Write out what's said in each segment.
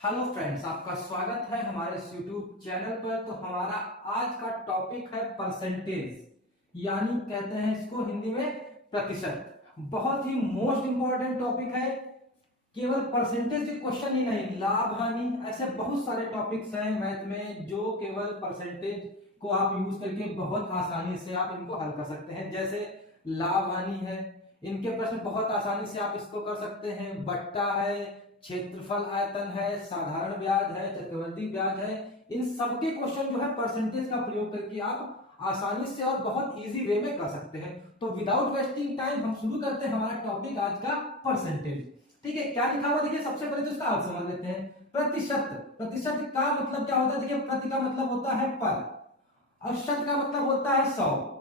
Hello friends, आपका स्वागत है हमारे इस यूट्यूब चैनल पर। तो हमारा आज का टॉपिक है परसेंटेज, यानी कहते हैं इसको हिंदी में प्रतिशत। बहुत ही मोस्ट इंपॉर्टेंट टॉपिक है। केवल परसेंटेज के क्वेश्चन ही नहीं, लाभ हानि, ऐसे बहुत सारे टॉपिक्स हैं मैथ में जो केवल परसेंटेज को आप यूज करके बहुत आसानी से आप इनको हल कर सकते हैं। जैसे लाभ हानि है, इनके प्रश्न बहुत आसानी से आप इसको कर सकते हैं। बट्टा है, क्षेत्रफल आयतन है, साधारण ब्याज है, चक्रवृद्धि ब्याज है, इन सबके क्वेश्चन जो है परसेंटेज का प्रयोग करके आप आसानी से और बहुत इजी वे में कर सकते हैं। तो विदाउट वेस्टिंग टाइम हम शुरू करते हैं हमारा टॉपिक आज का परसेंटेज। ठीक है, क्या लिखा हुआ देखिए, सबसे पहले तो इसका अर्थ समझ लेते हैं। प्रतिशत, प्रतिशत का मतलब क्या होता है? देखिए, प्रति का मतलब होता है पर और शत का मतलब होता है 100।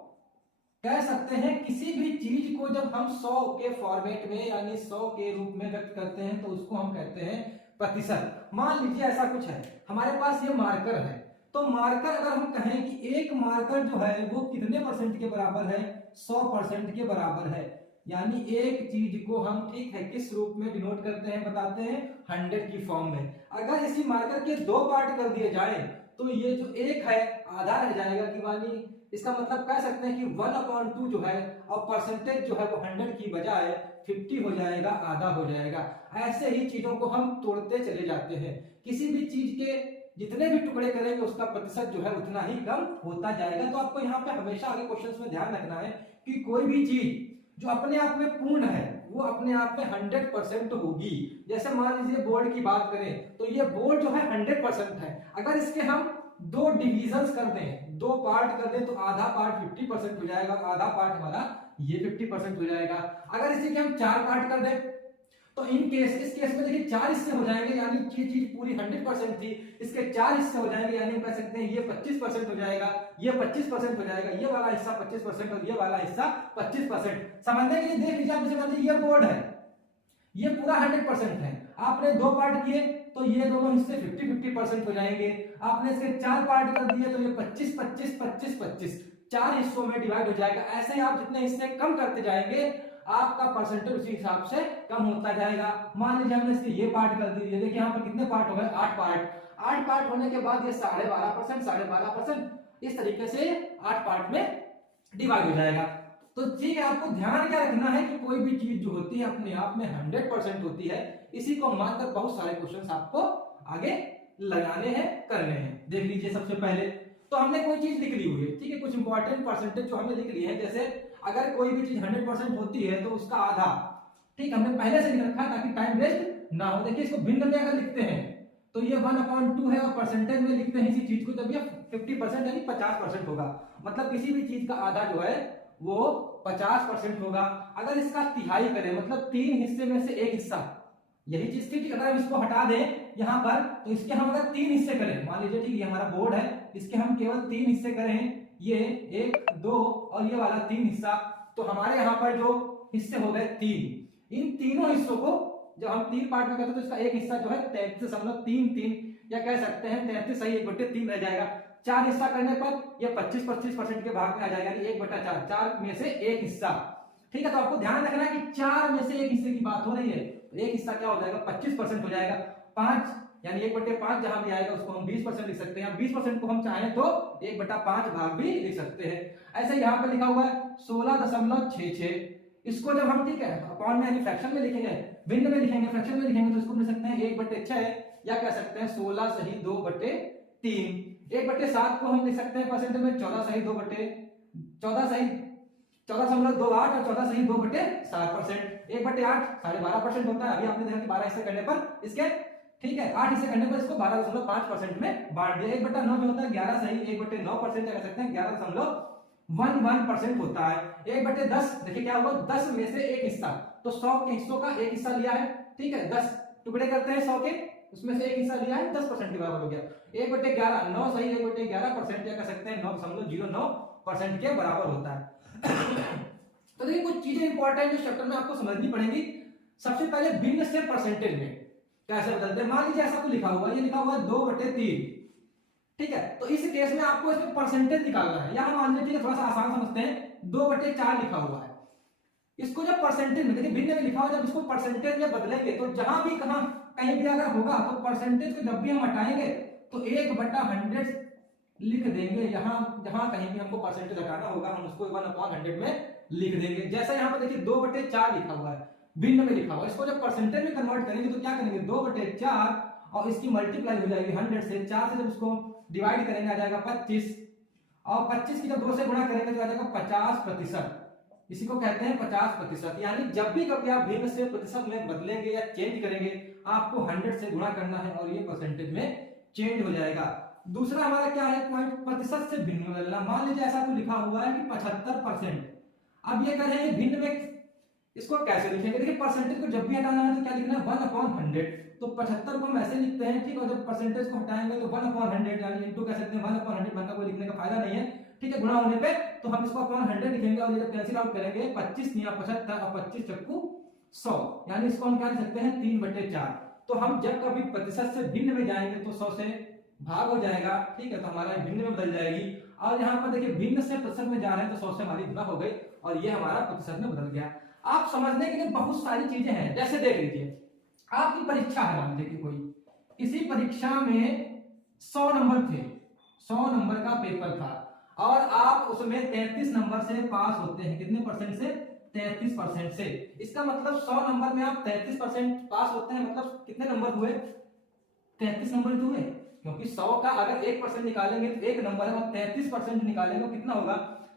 कह सकते हैं किसी भी चीज को जब हम 100 के फॉर्मेट में यानी 100 के रूप में व्यक्त करते हैं तो उसको हम कहते हैं प्रतिशत। मान लीजिए ऐसा कुछ है, हमारे पास ये मार्कर है, तो मार्कर अगर हम कहें कि एक मार्कर जो है वो कितने परसेंट के बराबर है? 100% के बराबर है। यानी एक चीज को हम, ठीक है, किस रूप में डिनोट करते हैं बताते हैं? 100 की फॉर्म में। अगर इसी मार्कर के दो पार्ट कर दिए जाए तो ये जो एक है आधा रह जाएगा, कि मानी इसका मतलब कह सकते हैं कि 1/2 जो है और परसेंटेज जो है वो 100 की बजाय 50 हो जाएगा, आधा हो जाएगा। ऐसे ही चीजों को हम तोड़ते चले जाते हैं। किसी भी चीज के जितने भी टुकड़े करेंगे उसका प्रतिशत जो है उतना ही कम होता जाएगा। तो आपको यहाँ पे हमेशा आगे क्वेश्चंस में ध्यान रखना है कि कोई भी चीज जो अपने आप में पूर्ण है वो अपने आप में 100% होगी। जैसे मान लीजिए बोर्ड की बात करें तो ये बोर्ड जो है 100% है। अगर इसके हम दो डिविजन्स कर दें, दो पार्ट कर दें, तो आधा पार्ट 50% हो जाएगा, आधा पार्ट हमारा ये 50% हो जाएगा। अगर इसी के हम चार पार्ट कर दें तो इस केस में देखिए चार हिस्से हो जाएंगे, यानी ये चीज पूरी 100% थी, इसके चार हिस्से हो जाएंगे, यानी हम कह सकते हैं ये 25% हो जाएगा, ये 25% हो जाएगा, ये वाला हिस्सा 25% और ये वाला हिस्सा 25%। समझने के लिए देख लीजिए, आप जैसे मान लीजिए ये बोर्ड है, ये पूरा 100% है। आपने दो पार्ट किए तो ये दोनों हिस्से 50-50% हो जाएंगे। आपने इसके चार पार्ट कर दिए तो ये 25-25-25-25 चार हिस्सों में डिवाइड हो जाएगा। ऐसे ही आप जितने हिस्से कम करते जाएंगे आपका परसेंटेज उसी हिसाब से कम होता जाएगा। मान लीजिए हमने इसके ये पार्ट कर दिए, देखिए यहाँ पर कितने पार्ट हो गए? 8 पार्ट। 8 पार्ट होने के बाद ये 12.5%, 12.5%, इस तरीके से 8 पार्ट में डिवाइड हो जाएगा। तो ठीक है, आपको ध्यान क्या रखना है कि कोई भी चीज जो होती है अपने आप में 100% होती है। इसी को मानकर बहुत सारे क्वेश्चंस आपको आगे लगाने हैं, करने हैं। देख लीजिए, सबसे पहले तो हमने कोई चीज लिख ली हुई है, ठीक है, कुछ इंपॉर्टेंट परसेंटेज जो हमने लिख ली है। जैसे अगर कोई भी चीज 100% होती है तो उसका आधा, ठीक, हमने पहले से लिख रखा है ताकि टाइम वेस्ट ना हो। देखिए, इसको भिन्न में अगर लिखते हैं तो ये 1/2 है, और परसेंटेज में लिखते हैं इसी चीज को तब ये 50% यानी 50% होगा। मतलब किसी भी चीज का आधा जो है वो 50% होगा। अगर इसका तिहाई करें, मतलब 3 हिस्से में से एक हिस्सा, यही चीज थी, अगर हम इसको हटा दें यहां पर तो इसके हम अगर 3 हिस्से करें, मान लीजिए, ठीक, ये हमारा बोर्ड है, इसके हम केवल 3 हिस्से करें, ये 1, 2 और ये वाला 3 हिस्सा, तो हमारे यहाँ पर जो हिस्से हो गए 3। इन तीनों हिस्सों को जब हम 3 पार्ट में करते हैं तो इसका एक हिस्सा जो है 33.33, या कह सकते हैं 33 सही 1/3 रह जाएगा। 4 हिस्सा करने पर ये 25-25% के भाग में आ जाएगा, 1/4, 4 में से एक हिस्सा। ठीक है, तो आपको ध्यान रखना है कि 4 में से एक हिस्से की बात हो रही है, तो एक हिस्सा क्या हो जाएगा? 25% हो जाएगा। 5 यानी 1/5 जहां भी आएगा उसको हम 20% लिख सकते हैं। 20% को हम चाहें तो 1/5 भाग भी लिख सकते हैं। ऐसे यहाँ पे लिखा हुआ है 16.66, इसको जब हम, ठीक है, अपॉन में यानी फ्रैक्शन में लिखेंगे, भिन्न में लिखेंगे, फ्रैक्शन में लिखेंगे, तो इसको लिख सकते हैं 1/6, या कह सकते हैं 16 सही 2/3। 1/7 को हम लिख सकते हैं परसेंटेज में 14 सही 14 सही 14.28 और 14 सही 2/7%। 1/8 12.5% होता है। अभी आपने देखा कि 12 हिस्से करने पर इसके, ठीक है, 8 हिस्से करने पर इसको 12.5% में बांट दिया। 1/9 जो होता है 11 सही 1/9%, कह सकते हैं 11.11% होता है। 1/10 देखिए क्या हुआ? 10 में से एक हिस्सा, तो 100 के हिस्सों का एक हिस्सा लिया है, ठीक है, 10 टुकड़े करते हैं 100 के, उसमें से एक हिस्सा लिया है, 10% के बराबर हो गया। 1/11 9 सही 1/11%, या कह सकते हैं 9.09% के बराबर होता है। तो देखिए, कुछ चीजें इंपॉर्टेंट जो चैप्टर में आपको समझनी पड़ेगी। सबसे पहले भिन्न से परसेंटेज में कैसे बदलते हैं। मान लीजिए ऐसा कुछ लिखा हुआ है, ये लिखा हुआ है 2/3, ठीक है, तो इस केस में आपको इसमें परसेंटेज निकालना है। यहां मान लीजिए थोड़ा सा आसान समझते हैं, 2/4 लिखा हुआ है, इसको जब परसेंटेज में, देखिए भिन्न में लिखा हुआ, जब इसको परसेंटेज में बदलेंगे तो जहां भी कहा कहीं भी अगर होगा तो परसेंटेज को जब भी हम हटाएंगे तो 1/100 लिख देंगे। यहाँ जहां कहीं भी हमको परसेंटेज हटाना होगा हम उसको 1/100 में लिख देंगे। जैसे यहाँ पर देखिए 2/4 लिखा हुआ है, भिन्न में लिखा हुआ है, इसको जब परसेंटेज में कन्वर्ट करेंगे तो क्या करेंगे 2/4 और इसकी मल्टीप्लाई हो जाएगी 100 से, 4 से जब इसको डिवाइड करेंगे आ जाएगा 25 और 25 की जब 2 से गुणा करेंगे तो आ जाएगा 50%। इसी को कहते हैं 50%। यानी जब भी कभी आप भिन्न से प्रतिशत में बदलेंगे या चेंज करेंगे आपको 100 से गुणा करना है और ये परसेंटेज में चेंज हो जाएगा। दूसरा हमारा क्या है पॉइंट, प्रतिशत से भिन्न में बदलना। मान लीजिए ऐसा कुछ लिखा हुआ है कि 75%, अब ये करेंगे भिन्न में, इसको कैसे लिखेंगे? देखिए परसेंटेज को जब भी हटाना है तो क्या लिखना है 1/100, तो 75 को हम ऐसे लिखते हैं, ठीक है। जब परसेंटेज को हटाएंगे तो 1/100 यानी इनटू कह सकते हैं 1/100, मन का कोई लिखने का फायदा नहीं है, ठीक है। गुणा होने पे तो हम इसको अपॉन 100 लिखेंगे और ये जब कैंसिल आउट करेंगे 25 या 75 और 25 चक्कू 100, यानी इसको हम क्या लिख सकते हैं 3/4। तो हम जब कभी प्रतिशत से भिन्न में जाएंगे तो 100 से भाग हो जाएगा, ठीक है, तो हमारा भिन्न में बदल जाएगी। और यहाँ पर देखिए भिन्न से प्रतिशत में जा रहे हैं तो 100 से हमारी गुणा हो गई और ये हमारा प्रतिशत में बदल गया। आप समझने के लिए बहुत सारी चीजें हैं। जैसे देख लीजिए आपकी परीक्षा है, मान लीजिए कि कोई इसी परीक्षा में 100 नंबर थे, 100 नंबर का पेपर था और आप उसमें 33 नंबर से पास होते हैं। कितने परसेंट से? 33% से। इसका मतलब 100 नंबर में आप 33% पास होते हैं, मतलब कितने नंबर हुए? 33 नंबर हुए, क्योंकि 100 का अगर 1% निकालेंगे तो 1 नंबर है और 33% निकालेंगे कितना होगा?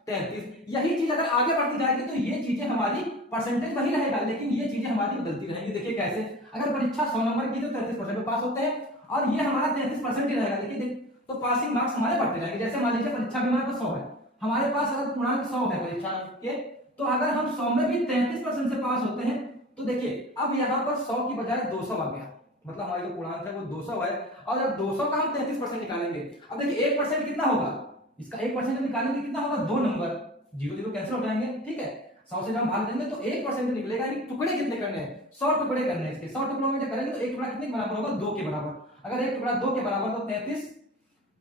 33। यही चीज अगर आगे बढ़ती जाएगी तो ये चीजें हमारी परसेंटेज वही रहेगा, लेकिन ये चीजें हमारी बदलती रहेंगी। देखिए कैसे, अगर परीक्षा 100 नंबर की तो 33% में पास होते हैं और ये हमारा 33% ही रहेगा। देखिए तो पासिंग मार्क्स हमारे बढ़ते रहेंगे। जैसे मान लीजिए परीक्षा में हमारे पास 100 है, हमारे पास अगर पूर्णांक 100 है परीक्षा के, तो अगर हम 100 में भी 33% से पास होते हैं तो देखिए अब यहाँ पर 100 की बजाय 200 आ गया, मतलब हमारा जो पूर्णांक है वो 200 है। और जब 200 का हम 33% निकालेंगे, अब देखिए 1% कितना होगा? इसका 1% निकालेंगे कितना होगा? 2 नंबर, 0 कैंसिल हो जाएंगे, ठीक है। 100 से जब भाग देंगे तो 1% निकलेगा। टुकड़े कितने करने हैं? 100 टुकड़े करने हैं। इसके 100 टुकड़ों में जब करेंगे तो एक टुकड़ा कितने के बराबर होगा? 2 के बराबर। अगर एक टुकड़ा 2 के बराबर तो 33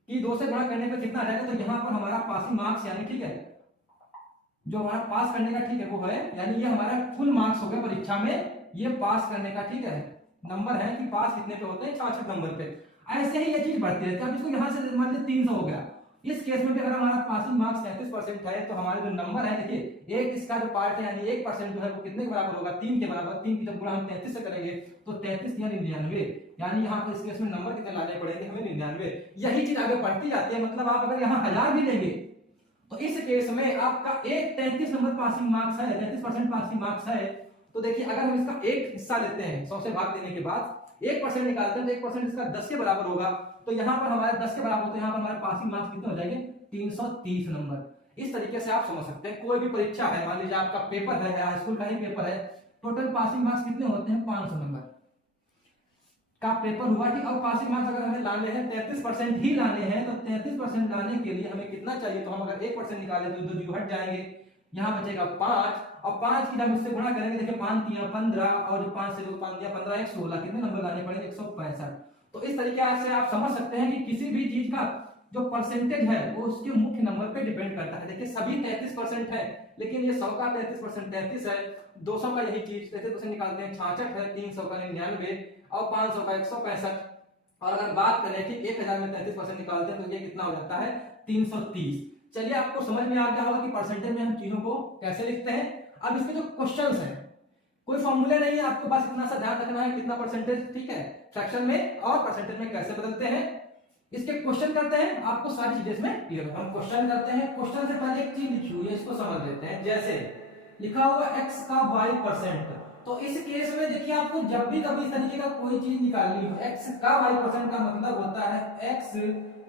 की 2 से गुणा करने पे कितना आ जाएगा? तो यहाँ पर हमारा पासिंग मार्क्स यानी, ठीक है, जो हमारा पास करने का, ठीक है, वो है, यानी ये हमारा कुल मार्क्स हो गया परीक्षा में, ये पास करने का, ठीक है, नंबर है कि पास कितने पे होते हैं? 66 नंबर पे। ऐसे ही ये चीज बढ़ती रहती है। अब इसको यहाँ से मान लीजिए 300 हो गया, इस केस में भी अगर हमारा पासिंग मार्क्स 33% है तो हमारे जो नंबर है, देखिए एक इसका जो पार्ट है यानी 1% जो है वो कितने के बराबर होगा? 3 के बराबर। 3 की जब गुणा हम 33 से करेंगे तो 33 या 99, यानी यहाँ पर इस केस में नंबर कितने लाने पड़ेंगे हमें? 99। यही चीज आगे बढ़ती जाती है। मतलब आप अगर यहाँ 1000 भी लेंगे तो इस केस में आपका एक 33 नंबर पासिंग मार्क्स है, 33% पासिंग मार्क्स है। तो देखिए अगर हम इसका एक हिस्सा लेते हैं 100 से भाग देने के बाद 1% निकालते हैं तो 1% इसका 10 के बराबर होगा। तो यहाँ पर हमारे 10 के बराबर, तो यहाँ पर हमारे पासिंग मार्क्स कितने हो जाएंगे? 330 नंबर। इस तरीके से आप समझ सकते हैं। कोई भी परीक्षा है, मान लीजिए आपका पेपर है, हाई स्कूल का ही पेपर है, टोटल पासिंग मार्क्स कितने होते हैं? 500 नंबर का पेपर हुआ, ठीक। और पासिंग मार्क्स अगर हमें लाने हैं 33% ही लाने हैं, तो 33% लाने के लिए हमें कितना चाहिए? तो हम अगर 1% निकाले तो 2 जीरो हट जाएंगे, यहाँ बचेगा 5 और 5 की जब इससे गुणा करेंगे, देखिए 5 3 15 और जो 5 से 2 5 दिया 15 1 16, कितने नंबर लाने पड़ेंगे? 165। तो इस तरीके से आप समझ सकते हैं कि किसी भी चीज का जो परसेंटेज है वो उसके मुख्य नंबर पे डिपेंड करता है। देखिए सभी 33% है, लेकिन ये 100 का 33% 33 है, 200 का यही चीज 33% निकालते हैं 66 है, 300 का 99 और 500 का 165। और अगर बात करें कि 1000 में 33% निकालते हैं तो ये कितना हो जाता है? 330। चलिए आपको समझ में आ गया होगा कि परसेंटेज में हम चीजों को कैसे लिखते हैं। अब इसके जो क्वेश्चंस हैं, कोई फॉर्मूले नहीं है, आपको बस इतना सा ध्यान रखना है कितना परसेंटेज, ठीक है, फ्रैक्शन में और परसेंटेज में कैसे बदलते हैं। इसके क्वेश्चन करते हैं, आपको सारी चीजें इसमें क्लियर होगा। हम क्वेश्चन करते हैं। क्वेश्चन से पहले एक चीज लिखी हुई है, इसको समझ लेते हैं। जैसे लिखा हुआ x का y%, तो इस केस में देखिए आपको जब भी कभी इस तरीके का कोई चीज निकालनी हो, x का y% का मतलब होता है x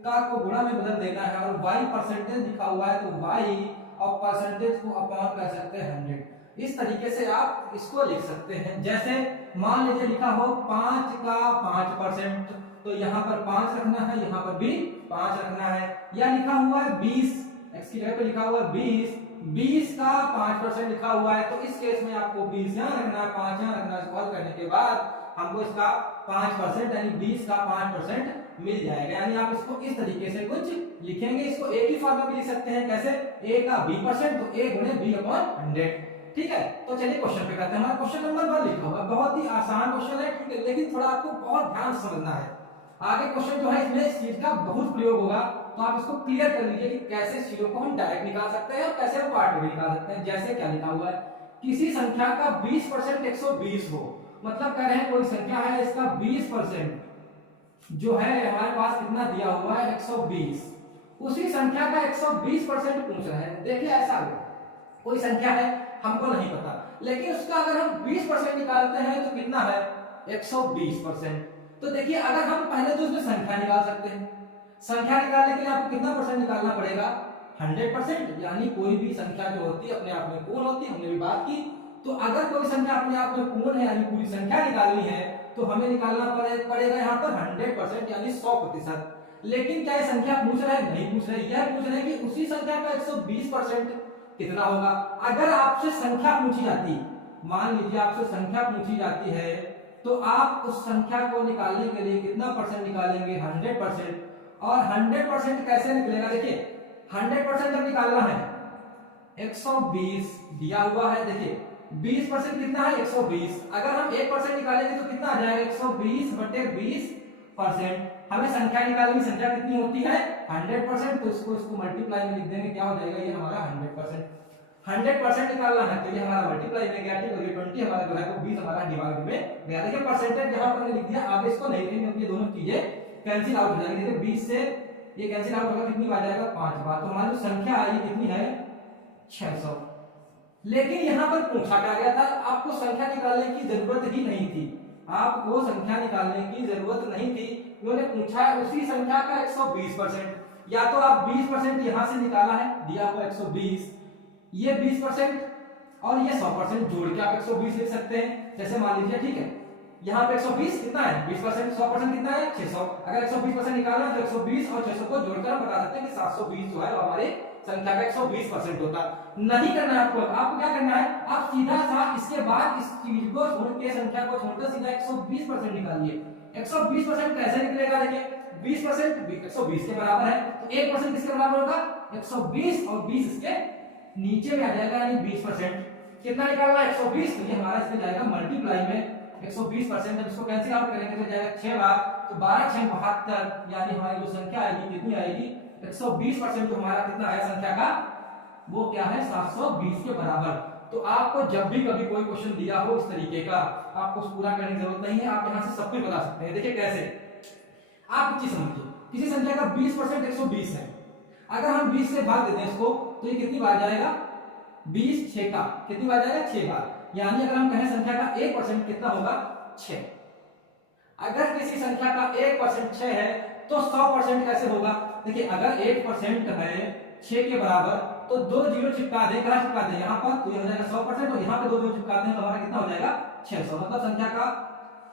का को गुणा में बदल देना है, और y परसेंटेज लिखा हुआ है तो y और परसेंटेज को अपॉन कर सकते हैं 100। इस तरीके से आप इसको लिख सकते हैं। जैसे मान लीजिए लिखा हो 5 का 5%, तो यहाँ पर 5 रखना है, यहाँ पर भी 5 रखना है। या लिखा हुआ है 20, x की जगह पे लिखा हुआ है 20 का 5% लिखा हुआ है, तो इस केस में आपको 20 यहाँ रखना है, 5 यहाँ रखना है। सॉल्व करने के बाद हमको इसका 5% यानी 20 का 5% मिल जाएगा। यानी आप इसको इस तरीके से कुछ लिखेंगे। इसको एक ही फॉर्म में भी लिख सकते हैं। कैसे? a का b%, तो a गुणे b अपॉन 100, ठीक है। तो चलिए क्वेश्चन पे करते हैं। हमारा क्वेश्चन नंबर 1 लिखा हुआ है, बहुत ही आसान क्वेश्चन है, ठीक है, लेकिन थोड़ा आपको बहुत ध्यान से समझना है। आगे क्वेश्चन जो है इसमें इस चीज का बहुत प्रयोग होगा, तो आप इसको क्लियर कर लीजिए कि कैसे चीजों को हम डायरेक्ट निकाल सकते हैं और कैसे हम पार्ट में निकाल सकते हैं। जैसे क्या लिखा हुआ है, किसी संख्या का 20% 120 हो, मतलब कह रहे हैं कोई संख्या है इसका 20% जो है हमारे पास कितना दिया हुआ है 120, उसी संख्या का 120% पूछ रहे हैं। देखिए ऐसा हो, कोई संख्या है हमको नहीं पता, लेकिन उसका अगर हम 20% निकालते हैं तो कितना है 120%। तो देखिए अगर हम पहले तो उसमें संख्या निकाल सकते हैं, संख्या निकालने के लिए आपको कितना परसेंट निकालना पड़ेगा 100%, यानी कोई भी संख्या जो होती है अपने आप में पूर्ण होती है, हमने भी बात की। तो अगर कोई संख्या अपने आप में पूर्ण है यानी पूरी संख्या निकालनी है तो हमें निकालना पड़ेगा यहाँ पर 100% यानी 100%। लेकिन क्या ये संख्या पूछ रहा है? नहीं पूछ रहे, यह पूछ रहे कि उसी संख्या का 120% कितना होगा। अगर आपसे संख्या पूछी जाती, मान लीजिए आपसे संख्या पूछी जाती है, तो आप उस संख्या को निकालने के लिए कितना परसेंट निकालेंगे 100%। और 100% कैसे निकलेगा, देखिए 100% जब निकालना है 120 दिया हुआ है, देखिए 20% कितना है 120, अगर हम 1% निकालेंगे तो कितना आ जाएगा 120 बटे 20%। हमें संख्या निकालनी, संख्या कितनी होती है 100%, तो इसको मल्टीप्लाई में लिख देंगे, क्या हो जाएगा ये हमारा 100% निकालना है तो ये हमारा मल्टीप्लाई में गया, ठीक है। ये 20 हमारा जो है वो 20 हमारा डिवाइड में गया। देखिए परसेंटेज यहाँ पर लिख दिया, आगे इसको नहीं लिखेंगे क्योंकि ये दोनों चीजें कैंसिल आउट हो जाएंगी। देखिए 20 से ये कैंसिल आउट होगा, कितनी बार जाएगा 5 बार, तो हमारी जो संख्या आई कितनी है 600। लेकिन यहाँ पर पूछा क्या गया था, आपको संख्या निकालने की जरूरत ही नहीं थी, आपको संख्या निकालने की जरूरत नहीं थी। उन्होंने पूछा है उसी संख्या का 120%, या तो आप 20% यहाँ से निकाला है, दिया हुआ 120, ये 20% और ये 100% जोड़ के आप 120 लिख सकते हैं। जैसे मान लीजिए, ठीक है, यहाँ पे 120 कितना है 20%, 100% कितना है 600। अगर 120% निकालना है तो 120 और 600 को जोड़कर हम बता सकते हैं कि 720 जो है वो हमारे संख्या का 120% होता। नहीं करना है आपको क्या करना है, आप सीधा सा इसके बाद इस चीज को छोड़ के, संख्या को छोड़कर सीधा 120% निकालिए। 120% कैसे निकलेगा, देखिए 20% 120 के बराबर है, तो 1% किसके बराबर होगा 120 और 20 इसके नीचे में आ जाएगा, यानी 20%। कितना निकालना है 120, तो ये हमारा इसमें जाएगा मल्टीप्लाई में 120%। जब इसको कैंसिल आउट करेंगे तो जाएगा 6 बार, तो 12 6 72, यानी हमारी जो संख्या आएगी कितनी आएगी 120%, जो हमारा कितना है संख्या का वो क्या है 720 के बराबर। तो आपको जब भी कभी कोई क्वेश्चन दिया हो इस तरीके का, आपको पूरा करने की जरूरत नहीं है, आप यहाँ से सब कुछ बता सकते हैं। देखिए कैसे, आप चीज समझिए, किसी संख्या का 20% 120 है, अगर हम 20 से भाग देते हैं इसको तो ये कितनी बार जाएगा 20 6 का कितनी बार जाएगा 6 बार, यानी अगर हम कहें संख्या का 1% कितना होगा 6। अगर किसी संख्या का 1% 6 है तो 100% कैसे होगा, देखिए अगर 1% है 6 के बराबर तो 2 जीरो चिपका दें, कहां चिपका दें यहाँ पर, तो ये हो जाएगा 100%, और यहाँ पे 2 जीरो चिपका दें तो हमारा कितना हो जाएगा 600। मतलब संख्या का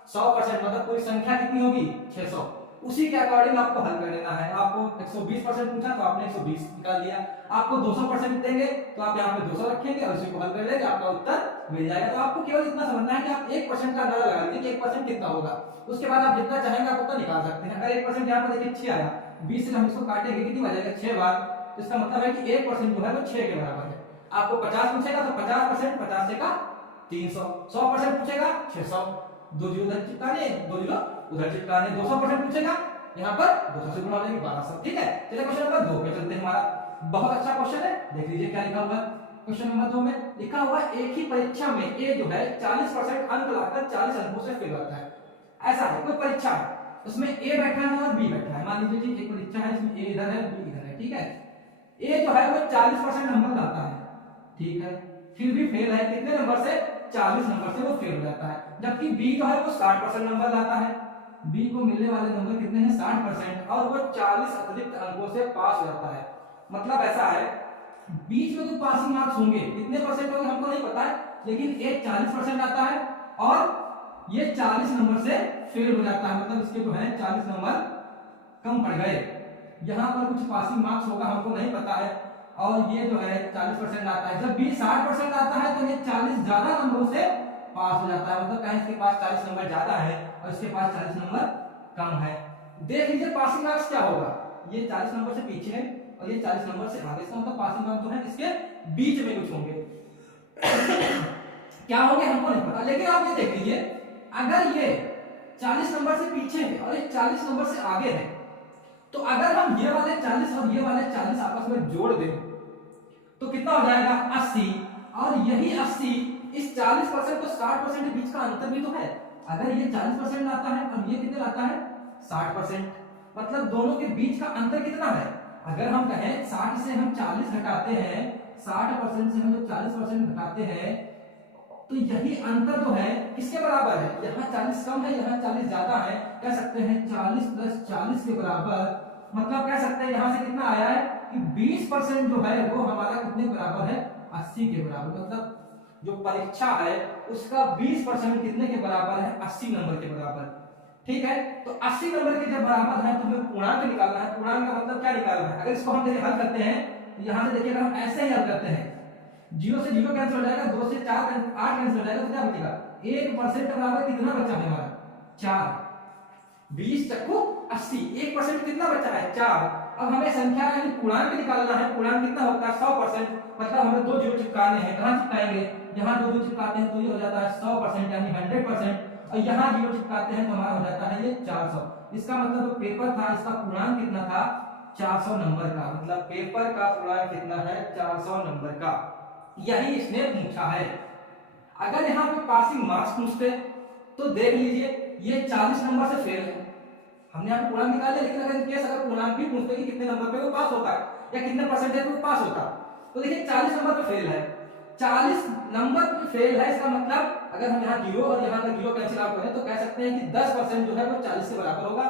100% मतलब पूरी संख्या कितनी होगी 600। उसी के अकॉर्डिंग आपको हल कर लेना है। आपको 120% पूछा तो आपने 120 निकाल दिया, आपको 200% देंगे तो आप यहाँ पे 200 रखेंगे और उसी को हल कर लेंगे, आपका उत्तर मिल जाएगा। तो आपको केवल इतना समझना है कि आप 1% का अंदाजा लगा लीजिए कि 1% कितना होगा, उसके बाद आप जितना चाहेंगे आप उतना निकाल सकते हैं। अगर 1% यहाँ पर देखिए 6 आया, 20 से हम इसको काटेंगे कितनी बार जाएगा 6 बार, तो इसका मतलब है कि 1% जो है वो 6 के बराबर है। आपको 50 पूछेगा तो 50%, 50 से का 300, 100% पूछेगा 600, 2 जीरो उधर चिपकाने 2 जीरो उधर चिपकाने, 200% पूछेगा यहाँ पर 200 से गुणा हो जाएगी 1200। ठीक है, चलिए क्वेश्चन नंबर 2 पे चलते हैं। हमारा बहुत अच्छा क्वेश्चन है, देख लीजिए क्या लिखा हुआ है। क्वेश्चन नंबर 2 में लिखा हुआ है एक ही परीक्षा में ए जो है 40% अंक लाकर 40 अंकों से फेल होता है। ऐसा है, कोई परीक्षा है उसमें ए बैठा है और बी बैठा है। मान लीजिए एक परीक्षा है इसमें ए इधर है बी इधर है, ठीक है। ए जो है वो 40% नंबर लाता है, ठीक है, फिर भी फेल है, कितने नंबर से 40 नंबर से वो फेल हो जाता है। जबकि बी जो है वो 60% नंबर लाता है, बी को मिलने वाले नंबर कितने हैं 60%, और वो 40 अतिरिक्त अंकों से पास हो जाता है। मतलब ऐसा है बीच में जो पासिंग मार्क्स होंगे कितने परसेंट होंगे हमको नहीं पता है, लेकिन ए 40% आता है और ये 40 नंबर से फेल हो जाता है। मतलब इसके जो है 40 नंबर कम पड़ गए। यहाँ पर कुछ पासिंग मार्क्स होगा हमको नहीं पता है, और ये जो है 40% आता है। जब बी 60% आता है तो ये 40 ज्यादा नंबरों से पास हो जाता है। मतलब कहीं इसके पास 40 नंबर ज्यादा है और इसके पास 40 नंबर कम है। देख लीजिए पासिंग मार्क्स क्या होगा, ये 40 नंबर से पीछे है और ये 40 नंबर से आगे, इसका मतलब पासिंग मार्क्स जो है इसके बीच में कुछ होंगे। क्या हो गया हमको नहीं पता, लेकिन आप ये देख लीजिए, अगर ये 40 नंबर से पीछे है और ये 40 नंबर से आगे है, तो अगर हम ये वाले 40 और ये वाले 40 आपस में जोड़ दें तो कितना हो जाएगा 80, और यही 80 इस 40% को 60% के बीच का अंतर भी तो है। अगर ये 40% आता है और ये कितने आता है 60%, मतलब दोनों के बीच का अंतर कितना है। अगर हम कहें 60 से हम 40 घटाते हैं, 60% से हम जो 40% घटाते हैं, तो यही अंतर जो है किसके बराबर है, यहाँ 40 कम है यहाँ 40 ज्यादा है, कह सकते हैं 40 प्लस 40 के बराबर, मतलब कह सकते हैं यहाँ से कितना आया है कि 20% जो है वो हमारा कितने बराबर है 80 के बराबर, मतलब जो परीक्षा है उसका 20% कितने के बराबर है 80 नंबर के बराबर। ठीक है, तो 80 नंबर के जब बराबर है तो हमें पूर्णांक निकालना है। पूर्णांक का मतलब क्या निकालना है, अगर इसको हम देखिए हल करते हैं तो यहाँ से देखिए अगर हम ऐसे ही हल करते हैं, 0 से 0 कैंसिल हो जाएगा, 2 से 4 8 कैंसिल हो जाएगा, तो क्या बचेगा 1% के बराबर कितना बचा है हमारा 4, 20 चक्कू 80, 1% कितना बचा है 4। अब हमें संख्या यानी पूर्णांक निकालना है, पूर्णांक कितना होता है 100%, मतलब हमें दो जीरो चिपकाने हैं, कहां चिपकाएंगे, यहाँ दो जीरो चिपकाते हैं तो ये हो जाता है 100% यानी 100%, और यहाँ जीरो चिपकाते हैं तो हमारा हो जाता है ये 400। इसका मतलब जो पेपर था इसका पूर्णांक कितना था 400 नंबर का, मतलब पेपर का पूर्णांक कितना है 400 नंबर का, यही इसने पूछा है। अगर यहाँ पे पासिंग मार्क्स पूछते तो देख लीजिए ये 40 नंबर से फेल है, हमने यहाँ पे पूर्णांक निकाल लिया, लेकिन अगर केस अगर पूर्णांक भी पूछते कि कितने नंबर पे वो पास होता है या कितने परसेंटेज पे वो पास होता, तो देखिए 40 नंबर पे फेल है, 40 नंबर पे फेल है, इसका मतलब अगर हम यहाँ जीरो और यहाँ का जीरो कैंसिल आउट करें तो कह सकते हैं कि 10% जो है वो 40 के बराबर होगा,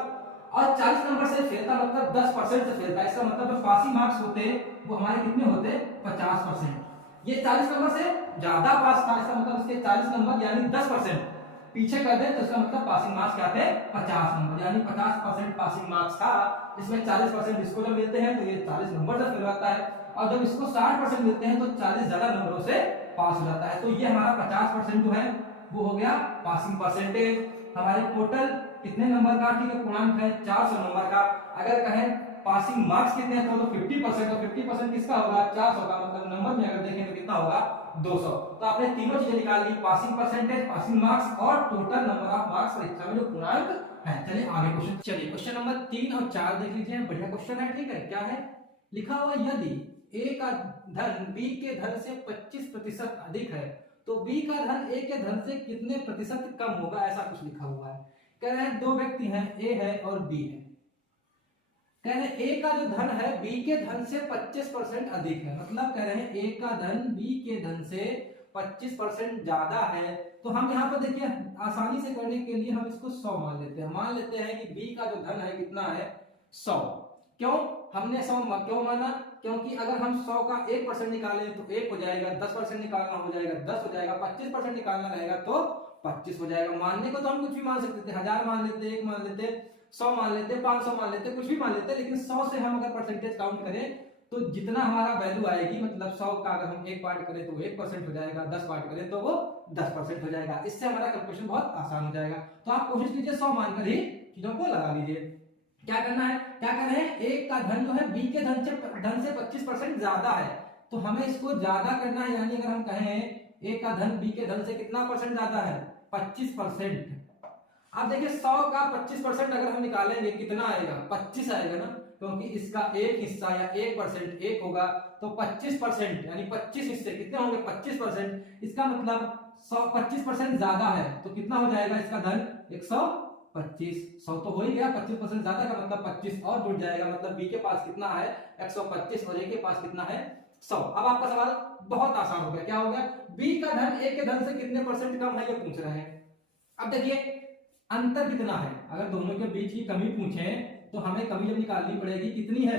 और 40 नंबर से फेल का मतलब 10% से फेल था, इसका मतलब जो पासिंग मार्क्स होते वो हमारे कितने होते 50%। ये 40 नंबर से ज्यादा पास था, इसका मतलब इसके 40 नंबर यानी 10% पीछे कर दे तो इसका मतलब पासिंग मार्क्स क्या थे 50 नंबर, यानी 50% पासिंग मार्क्स था। इसमें 40% इसको जब मिलते हैं तो ये 40 नंबर से फेल होता है, और जब इसको 60% मिलते हैं तो 40 ज्यादा नंबरों से पास हो जाता है। तो ये हमारा 50% जो है वो हो गया पासिंग परसेंटेज। हमारे टोटल कितने नंबर का, ठीक है, पूर्णांक है 400 नंबर का। अगर कहें पासिंग मार्क्स कितने हैं तो 50%, तो 50% किसका होगा 400 का, मतलब नंबर में अगर देखें तो कितना होगा 200। तो आपने तीनों चीजें निकाल ली, पासिंग परसेंटेज, पासिंग मार्क्स और टोटल नंबर ऑफ मार्क्स परीक्षा में जो पूर्णांक है। चलिए आगे क्वेश्चन, चलिए क्वेश्चन नंबर 3 और 4 देख लीजिए, बढ़िया क्वेश्चन है। ठीक है, क्या है लिखा हुआ, यदि a का धन b के धन से 25% अधिक है तो b का धन a के धन से कितने प्रतिशत कम होगा, ऐसा कुछ लिखा हुआ है। कह रहे हैं दो व्यक्ति हैं, a है और b है। कह रहे हैं a का जो धन है b के धन से 25% अधिक है, मतलब कह रहे हैं a का धन b के धन से 25% ज्यादा है। तो हम यहाँ पर देखिए आसानी से करने के लिए हम इसको 100 मान लेते हैं। मान लेते हैं कि b का जो धन है कितना है 100। क्यों हमने 100 क्यों माना, क्योंकि अगर हम 100 का 1% निकालें तो 1 हो जाएगा, 10% निकालना हो जाएगा 10 हो जाएगा, 25% निकालना रहेगा तो 25 हो जाएगा। मानने को तो हम कुछ भी मान सकते थे, 1000 मान लेते, 1 मान लेते, 100 मान लेते, 500 मान लेते, कुछ भी मान लेते, लेकिन 100 से हम अगर परसेंटेज काउंट करें तो जितना हमारा वैल्यू आएगी, मतलब 100 का अगर हम 1 पार्ट करें तो 1% हो जाएगा, 10 पार्ट करें तो वो 10% हो जाएगा। इससे हमारा कैलकुलेशन बहुत आसान हो जाएगा। तो आप कोशिश कीजिए 100 मानकर ही चीजों को लगा लीजिए। क्या करना है, क्या कर रहे हैं, एक का धन जो है b के धन से 25% ज्यादा है, तो हमें इसको ज्यादा करना है। यानी अगर हम कहें a का धन b के धन से कितना परसेंट ज्यादा है 25%। अब देखिए 100 का 25% अगर हम निकालेंगे कितना आएगा 25 आएगा ना, क्योंकि इसका एक हिस्सा या 1% 1 होगा, तो 25% यानी 25 हिस्से कितने होंगे 25%। इसका मतलब 25% ज्यादा है तो कितना हो जाएगा इसका धन 125। 100 तो हो ही गया, 25% ज्यादा का मतलब 25 और जुड़ जाएगा, मतलब b के पास कितना है 125 और a के पास कितना है 100। अब आपका सवाल बहुत आसान हो गया, क्या हो गया, b का धन a के धन से कितने परसेंट कम है ये पूछ रहे हैं। अब देखिए अंतर कितना है, अगर दोनों के बीच की कमी पूछे तो हमें कमी जब निकालनी पड़ेगी कितनी है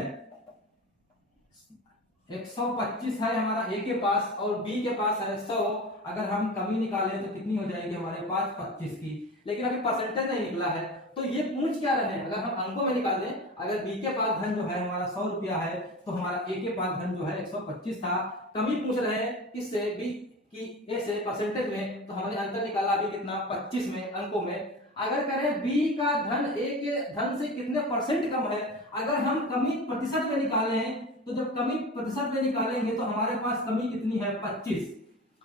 125 है हमारा a के पास और b के पास है 100। अगर हम कमी निकालें तो कितनी हो जाएगी हमारे पास 25 की, लेकिन अभी परसेंटेज नहीं निकला है। तो ये पूछ क्या रहे हैं, अगर हम अंकों में निकाल दें, अगर b के पास धन जो है हमारा 100 रुपया है तो हमारा a के पास धन जो है 125 था। कमी पूछ रहे हैं किससे b की a से परसेंटेज में, तो हमने अंतर निकाला अभी कितना 25 में अंकों में। अगर करें b का धन a के धन से कितने परसेंट कम है, अगर हम कमी प्रतिशत में निकालें तो जब कमी प्रतिशत में निकालेंगे तो हमारे पास कमी कितनी है 25।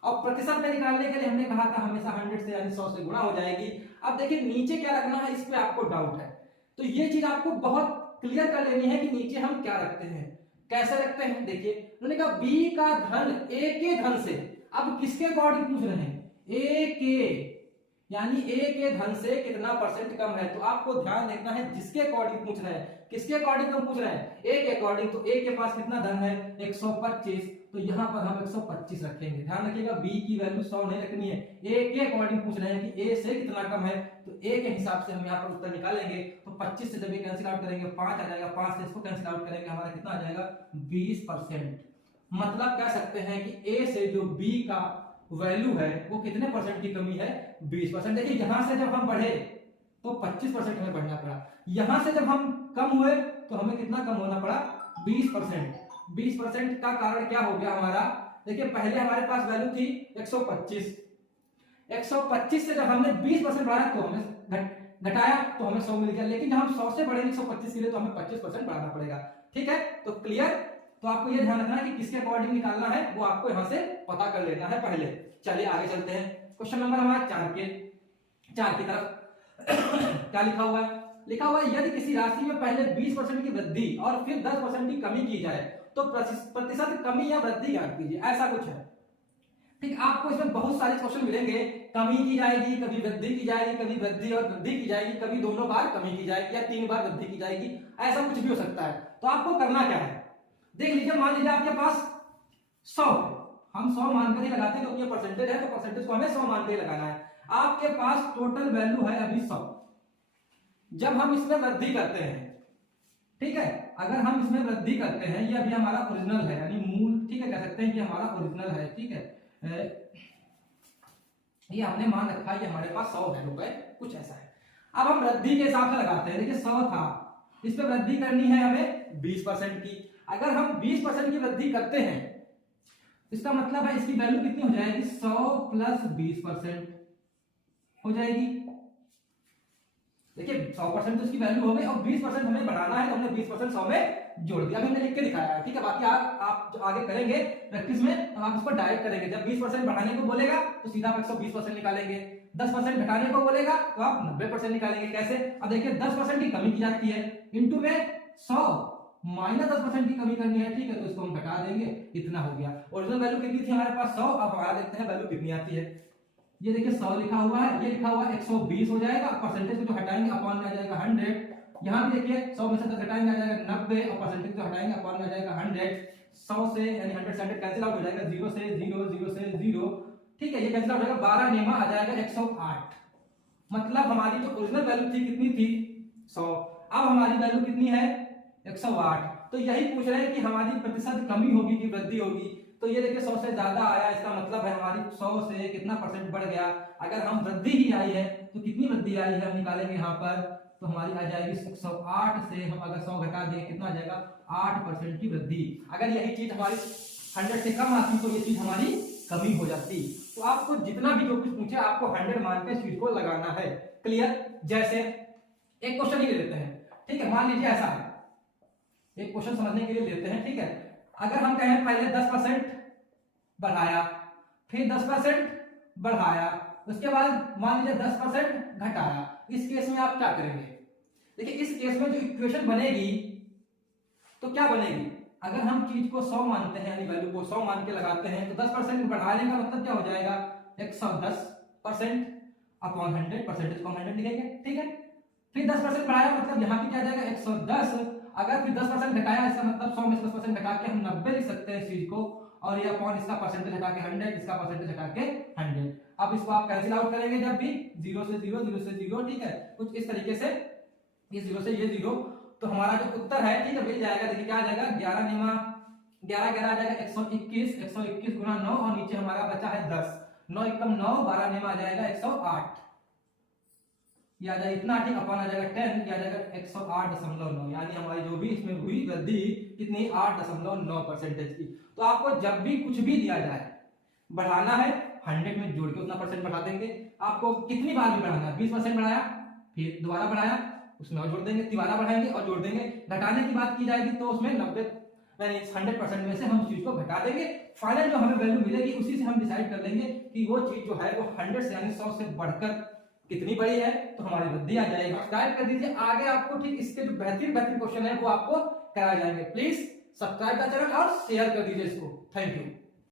और प्रतिशत में निकालने के लिए हमने कहा था हमेशा 100 से यानी 100 से गुणा हो जाएगी। अब देखिए नीचे क्या रखना है, इस पे आपको डाउट है, तो ये चीज आपको बहुत क्लियर कर लेनी है कि नीचे हम क्या रखते हैं, कैसे रखते हैं। देखिए उन्होंने कहा बी का धन ए के धन से, अब किसके अकॉर्डिंग पूछ रहे हैं, ए के, यानी ए के धन से कितना परसेंट कम है। तो आपको ध्यान देखना है जिसके अकॉर्डिंग पूछ रहे हैं, किसके अकॉर्डिंग हम पूछ रहे हैं, ए के अकॉर्डिंग। तो ए के पास कितना धन है 125, तो यहाँ पर हम 125 रखेंगे। ध्यान रखिएगा बी की वैल्यू 100 नहीं रखनी है, ए के अकॉर्डिंग पूछ रहे हैं कि ए से कितना कम है, तो ए के हिसाब से हम यहाँ पर उत्तर निकालेंगे। तो 25 से जब ये कैंसिल आउट करेंगे 5 आ जाएगा, 5 से इसको कैंसिल आउट करेंगे हमारा कितना आ जाएगा 20%। मतलब कह सकते हैं कि ए से जो बी का वैल्यू है वो कितने परसेंट की कमी है, 20%। देखिए यहां से जब हम बढ़े तो 25% हमें बढ़ना पड़ा, यहां से जब हम कम हुए तो हमें कितना कम होना पड़ा 20%। 20% का कारण क्या हो गया हमारा, देखिए पहले हमारे पास वैल्यू थी 125, 125 से जब हमने 20% बढ़ाया तो हमें घटाया तो हमें 100 मिल गया, लेकिन जब हम 100 से बढ़े 125 के लिए तो हमें 25% बढ़ाना पड़ेगा। ठीक है, तो क्लियर। तो आपको ये ध्यान रखना है कि किसके अकॉर्डिंग निकालना है वो आपको यहां से पता कर लेना है पहले। चलिए आगे चलते हैं, क्वेश्चन नंबर हमारा 4 की तरफ क्या लिखा हुआ है, लिखा हुआ है यदि किसी राशि में पहले 20% की वृद्धि और फिर 10% की कमी की जाए तो प्रतिशत कमी या वृद्धि ज्ञात कीजिए, ऐसा कुछ है। ठीक, आपको इसमें बहुत सारे क्वेश्चन मिलेंगे, कमी की जाएगी, कभी वृद्धि की जाएगी, कभी वृद्धि और वृद्धि की जाएगी, कभी दोनों बार कमी की जाएगी या 3 बार वृद्धि की जाएगी, ऐसा कुछ भी हो सकता है। तो आपको करना क्या है, देख लीजिए मान लीजिए आपके पास 100 है, हम 100 मानकर ही लगाते हैं क्योंकि ये परसेंटेज है, तो परसेंटेज को हमें 100 मान के लगाना है। आपके पास टोटल वैल्यू है अभी 100, जब हम इसमें वृद्धि करते हैं, ठीक है, अगर हम इसमें वृद्धि करते हैं, ये अभी हमारा ओरिजिनल है यानी मूल, ठीक है, कह सकते हैं कि हमारा ओरिजिनल है, ठीक है, ये हमने मान रखा है, ये हमारे पास 100 है रुपए, कुछ ऐसा है। अब हम वृद्धि के हिसाब से लगाते हैं, देखिए 100 था, इस पे वृद्धि करनी है हमें 20% की। अगर हम 20% की वृद्धि करते हैं इसका मतलब है इसकी वैल्यू कितनी हो जाएगी, 100 प्लस 20% हो जाएगी। देखिए 100% तो इसकी वैल्यू हो गई और 20% हमें बढ़ाना है, तो हमने 20% 100 में जोड़ दिया, अभी हमने लिख के दिखाया है। ठीक है, बाकी आप जो आगे करेंगे प्रैक्टिस में तो आप इसको डायरेक्ट करेंगे। जब 20% बढ़ाने को बोलेगा तो सीधा आप 120% निकालेंगे, 10% घटाने को बोलेगा तो आप 90% निकालेंगे। कैसे, अब देखिए 10% की कमी की जाती है, इंटू में 100 माइनस 10% की कमी करनी है, ठीक है, तो इसको हम घटा देंगे, इतना हो गया। ओरिजिनल वैल्यू कितनी थी हमारे पास 100, अब हमारा देखते हैं वैल्यू कितनी आती है। ये देखिए 100 लिखा हुआ है, ये लिखा हुआ है 120 हो जाएगा, परसेंटेज को जो हटाएंगे अपॉन में आ जाएगा 100। यहाँ भी देखिए 100 में से 10 घटाएंगे आ जाएगा 90 और परसेंटेज को हटाएंगे अपॉन में आ जाएगा 100। 100 से यानी 100 से 100 कैंसिल आउट हो जाएगा, 0 से 0, 0 से 0, ठीक है, ये कैंसिल आउट हो जाएगा, 12 नेमा आ जाएगा 108। मतलब हमारी जो ओरिजिनल वैल्यू थी कितनी थी 100, अब हमारी वैल्यू कितनी है 108। तो यही पूछ रहे हैं कि हमारी प्रतिशत कमी होगी कि वृद्धि होगी। तो ये देखिए 100 से ज्यादा आया, इसका मतलब है हमारी 100 से कितना परसेंट बढ़ गया। अगर हम वृद्धि ही आई है तो कितनी वृद्धि आई है हम निकालेंगे यहाँ पर, तो हमारी आ जाएगी 108 से हम अगर 100 घटा दें कितना आ जाएगा 8% की वृद्धि। अगर यही चीज हमारी 100 से कम आती तो ये चीज हमारी कमी हो जाती। तो आपको जितना भी जो कुछ पूछे आपको 100 मान के चीज को लगाना है। क्लियर। जैसे एक क्वेश्चन ही ले लेते हैं, ठीक है, मान लीजिए ऐसा है, एक क्वेश्चन समझने के लिए लेते हैं, ठीक है। अगर हम कहें पहले 10% बढ़ाया, फिर 10% बढ़ाया, उसके बाद मान लीजिए 10% घटाया, इस केस में आप क्या करेंगे। देखिए इस केस में जो इक्वेशन बनेगी तो क्या बनेगी, अगर हम चीज को 100 मानते हैं यानी वैल्यू को 100 मान के लगाते हैं तो 10% बढ़ाने का मतलब क्या हो जाएगा 110% अपॉन 100, परसेंटेज को हम 100 लिखेंगे, ठीक है। फिर 10% बढ़ाया मतलब यहाँ पे क्या जाएगा 110, अगर फिर 10% घटाया इसका मतलब 100 में से 10% घटा के हम 90 लिख सकते हैं इस चीज को, और ये अपॉन इसका परसेंटेज हटा के 100, इसका परसेंटेज हटा के 100। अब इसको आप कैंसिल आउट करेंगे जब भी 0 से 0, 0 से 0, ठीक है, कुछ इस तरीके से ये 0 से ये 0, तो हमारा जो उत्तर है, ठीक है, मिल जाएगा। देखिए क्या आ जाएगा 11 निमा 11 11 आ जाएगा 121, 121 गुना 9 और नीचे हमारा बचा है 10, 9 एकम 9, 12 निमा आ जाएगा 108, ये आ जाएगा इतना, ठीक, अपॉन आ जाएगा 10, ये आ जाएगा 108.9, यानी हमारी जो भी इसमें हुई वृद्धि कितनी 8.9% की। तो आपको जब भी कुछ भी दिया जाए बढ़ाना है 100 में जोड़ के उतना परसेंट बढ़ा देंगे। आपको कितनी बार भी बढ़ाना है, 20% बढ़ाया फिर दोबारा बढ़ाया उसमें और जोड़ देंगे, तिबारा बढ़ाएंगे और जोड़ देंगे। घटाने की बात की जाएगी तो उसमें 90 यानी 100% में से हम उस चीज को घटा देंगे। फाइनल जो हमें वैल्यू मिलेगी उसी से हम डिसाइड कर लेंगे कि वो चीज जो है वो 100 से यानी 100 से बढ़कर कितनी बड़ी है, तो हमारी बुद्धि आ जाएगी। सब्सक्राइब कर दीजिए, आगे आपको ठीक इसके जो बेहतरीन क्वेश्चन है वो आपको कराए जाएंगे। प्लीज सब्सक्राइब का चैनल और शेयर कर दीजिए इसको। Thank you.